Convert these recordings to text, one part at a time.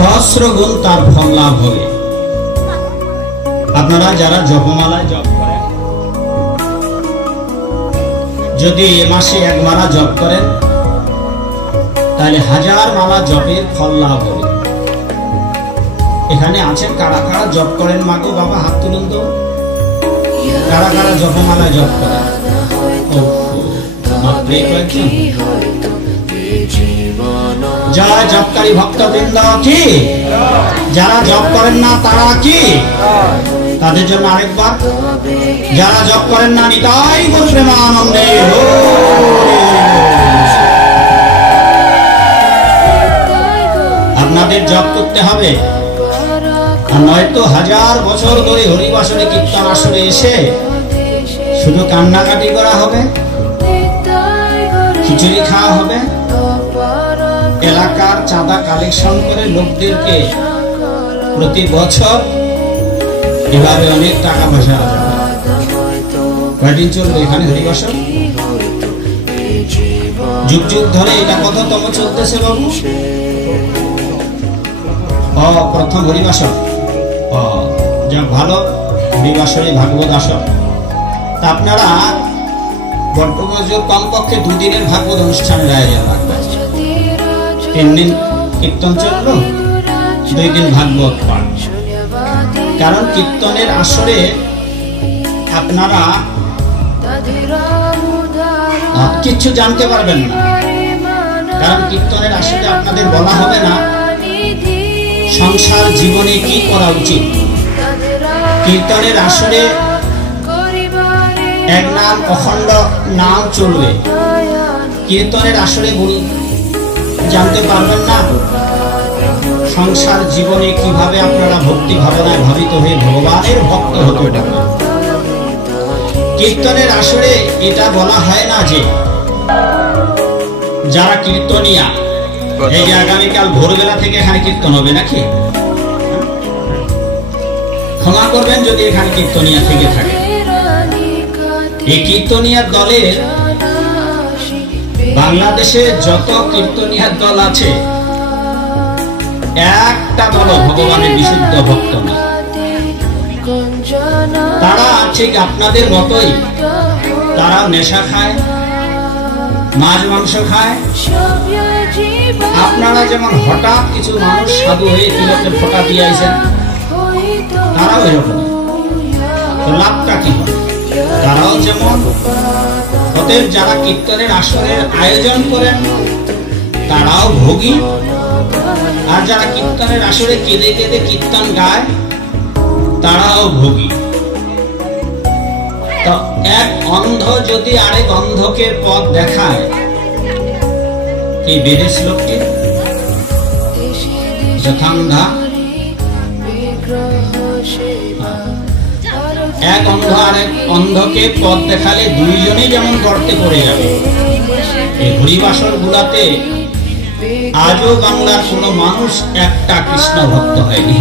সহস্র গুণ তার ফল লাভ হবে। আপনারা যারা জপমালায় জপ করেন, যদি এ মাসে এক মালা জপ করেন তাহলে 1000 মালা জপের ফল লাভ হবে। এখানে আছেন কারা কারা জপ করেন? মাগো বাবা হাত তুলুন তো, কারা কারা জপমালায় জপ করেন? যারা জপকারী ভক্তবৃন্দ কি? যারা জপ করেন না তারা কি? তাদের জন্য আরেকবার, যারা জপ করেন না নিতাই গৌর প্রেমানন্দে। আপনাদের জপ করতে হবে, আর নয়তো 1000 বছর ধরে হরিবাসরে কীর্তন আসরে এসে শুধু কান্নাকাটি করা হবে, খিচুড়ি খাওয়া হবে, এলাকার চাঁদা কালেকশন করে লোকদেরকে প্রতি বছর এভাবে অনেক টাকা পয়সা কয়দিন চলবে এখানে হরিবাসর? যুগ যুগ ধরে এটা কততম চলতেছে বাবু? প্রথম হরিবাসর। যা ভালো হরিবাসরে ভাগবত আসর। তা আপনারা বট্টগজর কমপক্ষে 2 দিনের ভাগবত অনুষ্ঠানের আয়োজন রাখবেন। 3 দিন কীর্তন চললো, 2 দিন ভাগবত পাঠ। কারণ কীর্তনের আসরে আপনারা কিছু জানতে পারবেন না। কারণ কীর্তনের আসরে আপনাদের বলা হবে না সংসার জীবনে কি করা উচিত। কীর্তনের আসরে এক নাম অখণ্ড নাম চলবে। কীর্তনের আসরে জানতে পারবেন না সংসার জীবনে কিভাবে আপনারা ভক্তি ভাবনায় ভাবিত হয়ে ভগবানের ভক্ত হতে পারবেন। কীর্তনের আসরে এটা বলা হয় না যে যারা কীর্তনিয়া, এই যে আগামীকাল ভোরবেলা থেকে এখানে কীর্তন হবে নাকি? ক্ষমা করবেন যদি এখানে কীর্তনিয়া থেকে থাকে। এই কীর্তনিয়ার দলের বাংলাদেশে যত কীর্তনিয়ার দল আছে, একটা দল ভগবানের বিশুদ্ধ ভক্ত না। তারা ঠিক আপনাদের মতোই, তারা নেশা খায়, মাছ মাংস খায়। আপনারা যেমন হঠাৎ কিছু মানুষ সাধু হয়ে তিলকের ফোঁটা দিয়ে আইছেন, তারাও এরকম। তো লাভটা কি হয়? তারাও যেমন। অতএব যারা কীর্তনের আসরের আয়োজন করেন তারাও ভোগী, আর যারা কীর্তনের আসরে কেঁদে কেঁদে কীর্তন গায় তারাও ভোগী। তো এক অন্ধ যদি আরেক অন্ধকে পথ দেখায়, এই বেদের শ্লোকটি যথান্ধা, এক অন্ধ আরেক অন্ধকে পথ দেখালে দুইজনেই যেমন গর্তে পড়ে যাবে। এই হরিবাসর গুলাতে আজও বাংলার কোন মানুষ একটা কৃষ্ণ ভক্ত হয়নি।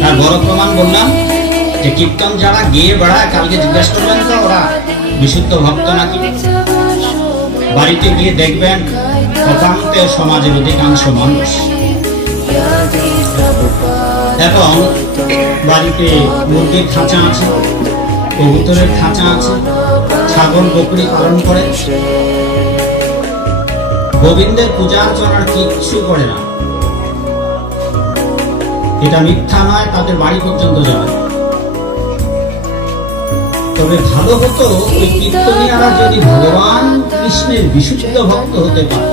তার বড় প্রমাণ বললাম যে কীর্তন যারা গিয়ে বেড়ায়, কালকে জিজ্ঞাসা করবেন তো ওরা বিশুদ্ধ ভক্ত নাকি। বাড়িতে গিয়ে দেখবেন অকান্তে সমাজের অধিকাংশ মানুষ। এবং বাড়িতে মুরগির খাঁচা আছে, কবুতরের খাঁচা আছে, ছাগল বকরি পালন করে, গোবিন্দের পূজা অর্চনার কিচ্ছু করে না। এটা মিথ্যা নয়, তাদের বাড়ি পর্যন্ত যাবে। তবে ভালো হতো ওই কীর্তনিয়ারা যদি ভগবান কৃষ্ণের বিশুদ্ধ ভক্ত হতে পারে।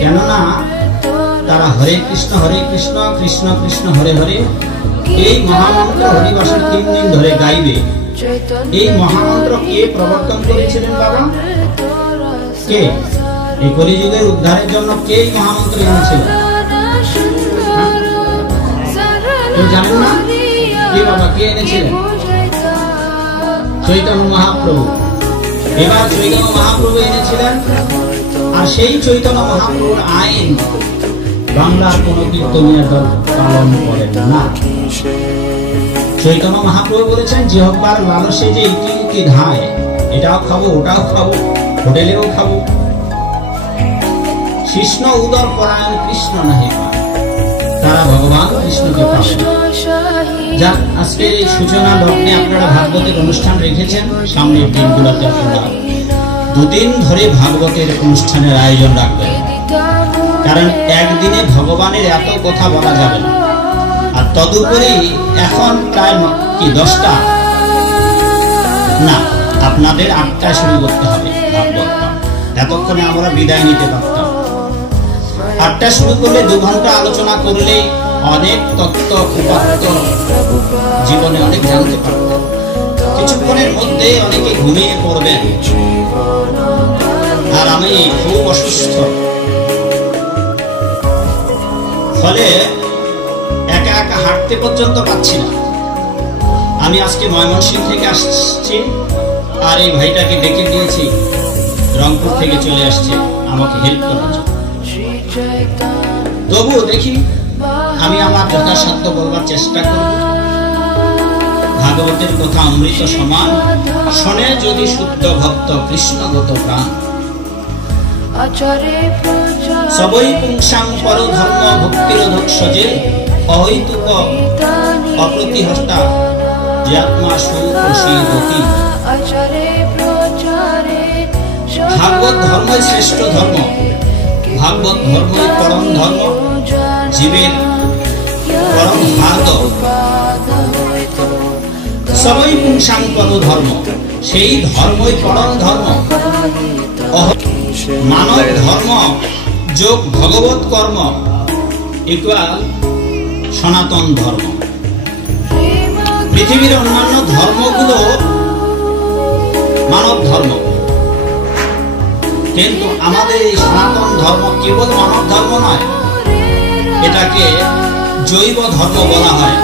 কেননা তারা হরে কৃষ্ণ কৃষ্ণ কৃষ্ণ হরে হরে এই মহামন্ত্র হরিবাসের 3 দিন ধরে গাইবে। এই মহামন্ত্র কে প্রবর্তন করেছিলেন বাবা? কে? এই কলিযুগের উদ্ধারের জন্য কে এই মহামন্ত্র এনেছিলেন? জানেন না? কে বাবা, কে এনেছিলেন? চৈতন্য মহাপ্রভু। এবার চৈতন্য মহাপ্রভু এনেছিলেন, আর সেই চৈতন্য মহাপ্রভুর আইন বাংলার কোন কীর্তনীয় দল পালন করেন না। চৈতন্য মহাপ্রভু বলেছেন জিহ্বার লালসে যে ইতি উতি ধায়, এটাও খাবো ওটাও খাবো, হোটেলেও খাবো। কৃষ্ণ উদর পরায়ণ কৃষ্ণ নাহি পায়। তারা ভগবান কৃষ্ণকে পাবেন। যাক, আজকে এই সূচনা লগ্নে আপনারা ভাগবতের অনুষ্ঠান রেখেছেন, সামনের দিনগুলোতে আপনারা দুদিন ধরে ভাগবতের অনুষ্ঠানের আয়োজন রাখবেন, কারণ একদিনে ভগবানের এত কথা বলা যাবে না। আর তদুপরি এখন প্রায় কি 10টা না, আপনাদের 8টায় শুরু করতে হবে ভাগবত। এতক্ষণে আমরা বিদায় নিতে পারতাম। 8টা শুরু করলে 2 ঘন্টা আলোচনা করলেই অনেক তত্ত্ব উপাত্ত জীবনে অনেক জানতে পারতেন। কিছুক্ষণের মধ্যে অনেকে ঘুমিয়ে পড়বেন, আর আমি খুব অসুস্থ, ফলে একা একা হাঁটতে পর্যন্ত পাচ্ছি না। আমি আজকে ময়মনসিংহ থেকে আসছি, আর এই ভাইটাকে ডেকে দিয়েছি, রংপুর থেকে চলে আসছে আমাকে হেল্প করার জন্য। তবুও দেখি আমি আমার যথাসাধ্য বলবার চেষ্টা করব। ভাগবতের কথা অমৃত সমান, শোনে যদি শুদ্ধ ভক্ত কৃষ্ণগত প্রাণ। সবই পুংসাং পর ধর্ম ভক্তিরোধক সজে অহৈতুক অপ্রতিহষ্টা আত্মা সুখী। ভাগবত ধর্মই শ্রেষ্ঠ ধর্ম, ভাগবত ধর্মই পরম ধর্ম, জীবের পরম ভাগ। সবই পুংসাং পর ধর্ম, সেই ধর্মই পরম ধর্ম। মানব ধর্ম যোগ ভগবত কর্ম ইকুয়াল সনাতন ধর্ম। পৃথিবীর অন্যান্য ধর্মগুলো মানব ধর্ম, কিন্তু আমাদের এই সনাতন ধর্ম কেবল মানব ধর্ম নয়, এটাকে জৈব ধর্ম বলা হয়,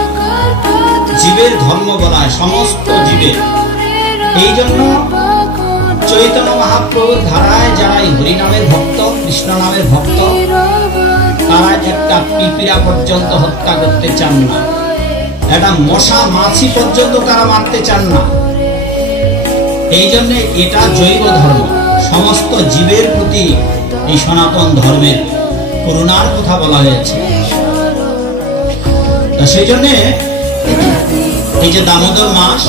জীবের ধর্ম বলা হয়, সমস্ত জীবের। এই জন্য চৈতন্য মহাপ্রভুর ধারায় যারা হরিনামের ভক্ত, কৃষ্ণ নামের ভক্ত, তারা একটা পিঁপড়া পর্যন্ত হত্যা করতে চান না, একটা মশা মাছি পর্যন্ত তারা মারতে চান না। এই জন্য এটা জৈব ধর্ম, সমস্ত জীবের প্রতি এই সনাতন ধর্মের করুণার কথা বলা হয়েছে। সেই জন্য এই যে দামোদর মাস,